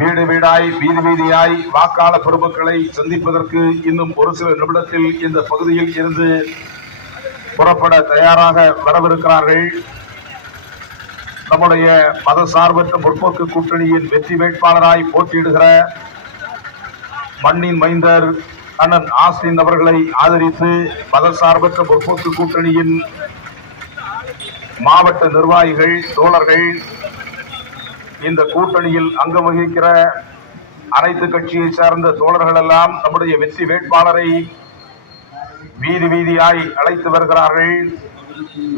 வீடு வீடாய் வீதி வீதியாய் வாக்காளர் பெருமக்களை சந்திப்பதற்கு இன்னும் ஒரு சில நிமிடத்தில் இந்த பகுதியில் இருந்து புறப்பட தயாராக வரவிருக்கிறார்கள். நம்முடைய மதசார்பற்ற முற்போக்கு கூட்டணியின் வெற்றி வேட்பாளராய் போட்டியிடுகிற மண்ணின் மைந்தர் அண்ணன் ஆஸ்டின் அவர்களை ஆதரித்து மதசார்பற்ற முற்போக்கு கூட்டணியின் மாவட்ட நிர்வாகிகள் தோழர்கள், இந்த கூட்டணியில் அங்கம் வகிக்கிற அனைத்து கட்சியை சார்ந்த தோழர்கள் எல்லாம் நம்முடைய வெற்றி வேட்பாளரை வீதி வீதியாய் அழைத்து வருகிறார்கள்.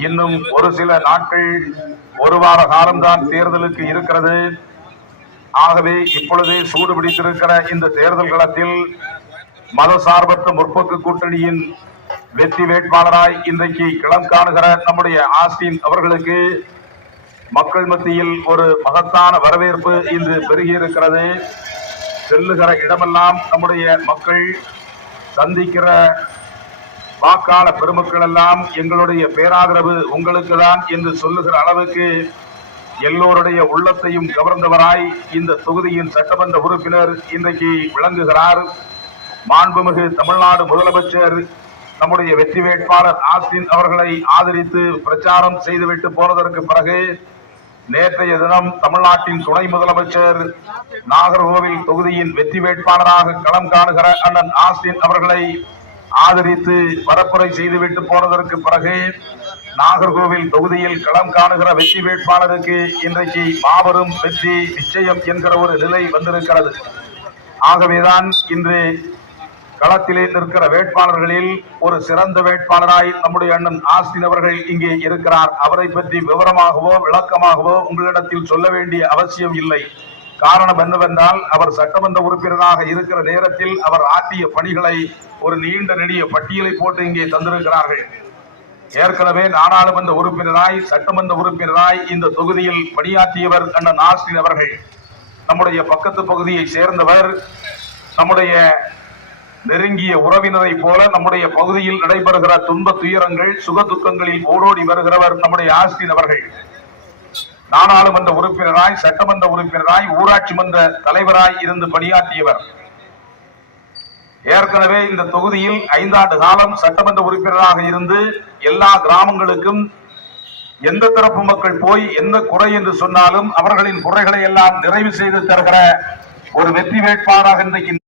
இன்னும் ஒரு சில நாட்கள், ஒரு வார காலம்தான் தேர்தலுக்கு இருக்கிறது. ஆகவே இப்பொழுதே சூடு பிடித்திருக்கிற இந்த தேர்தல் களத்தில் மதசார்பற்ற முற்போக்கு கூட்டணியின் வெற்றி வேட்பாளராய் இன்றைக்கு களம் காணுகிற நம்முடைய ஆஸ்டின் அவர்களுக்கு மக்கள் மத்தியில் ஒரு மகத்தான வரவேற்பு இன்று பெருகியிருக்கிறது. செல்லுகிற இடமெல்லாம் நம்முடைய மக்கள் சந்திக்கிற வாக்காளர் பெருமக்கள் எல்லாம் எங்களுடைய பேராதரவு உங்களுக்கு தான் என்று சொல்லுகிற அளவுக்கு எல்லோருடைய உள்ளத்தையும் கவர்ந்தவராய் இந்த தொகுதியின் சட்டமன்ற உறுப்பினர் இன்றைக்கு விளங்குகிறார். மாண்புமிகு தமிழ்நாடு முதலமைச்சர் நம்முடைய வெற்றி வேட்பாளர் ஆஸ்டின் அவர்களை ஆதரித்து பிரச்சாரம் செய்துவிட்டு போனதற்கு பிறகு நேற்றைய தினம் தமிழ்நாட்டின் துணை முதலமைச்சர் நாகர்கோவில் தொகுதியின் வெற்றி வேட்பாளராக களம் காணுகிற அண்ணன் ஆஸ்டின் அவர்களை ஆதரித்து பரப்புரை செய்துவிட்டு போனதற்கு பிறகு நாகர்கோவில் தொகுதியில் களம் காணுகிற வெற்றி வேட்பாளருக்கு இன்றைக்கு மாபெரும் வெற்றி நிச்சயம் என்கிற ஒரு நிலை வந்திருக்கிறது. ஆகவேதான் இன்று களத்திலே நிற்கிற வேட்பாளர்களில் ஒரு சிறந்த வேட்பாளராய் நம்முடைய அண்ணன் ஆஸ்டின் அவர்கள் இங்கே இருக்கிறார். அவரை பற்றி விவரமாகவோ விளக்கமாகவோ உங்களிடத்தில் சொல்ல வேண்டிய அவசியம் இல்லை. காரணம் என்னவென்றால், அவர் சட்டமன்ற உறுப்பினராக இருக்கிற நேரத்தில் அவர் ஆற்றிய பணிகளை ஒரு நீண்ட நெடிய பட்டியலை போட்டு இங்கே தந்திருக்கிறார்கள். ஏற்கனவே நாடாளுமன்ற உறுப்பினராய் சட்டமன்ற உறுப்பினராய் இந்த தொகுதியில் பணியாற்றியவர் அண்ணன் ஆஸ்டின் அவர்கள். நம்முடைய பக்கத்து பகுதியை சேர்ந்தவர், நம்முடைய நெருங்கிய உறவினரை போல நம்முடைய பகுதியில் நடைபெறுகிற துன்ப துயரங்கள் சுக துக்கங்களில் ஓடோடி வருகிறவர் நம்முடைய ஆஸ்டின் அவர்கள். நாடாளுமன்ற உறுப்பினராய் சட்டமன்ற உறுப்பினராய் ஊராட்சி மன்ற தலைவராய் இருந்து பணியாற்றியவர். ஏற்கனவே இந்த தொகுதியில் 5 ஆண்டு காலம் சட்டமன்ற உறுப்பினராக இருந்து எல்லா கிராமங்களுக்கும் எந்த தரப்பு மக்கள் போய் எந்த குறை என்று சொன்னாலும் அவர்களின் குறைகளை எல்லாம் நிறைவு செய்து தருகிற ஒரு வெற்றி வேட்பாளராக இன்றைக்கு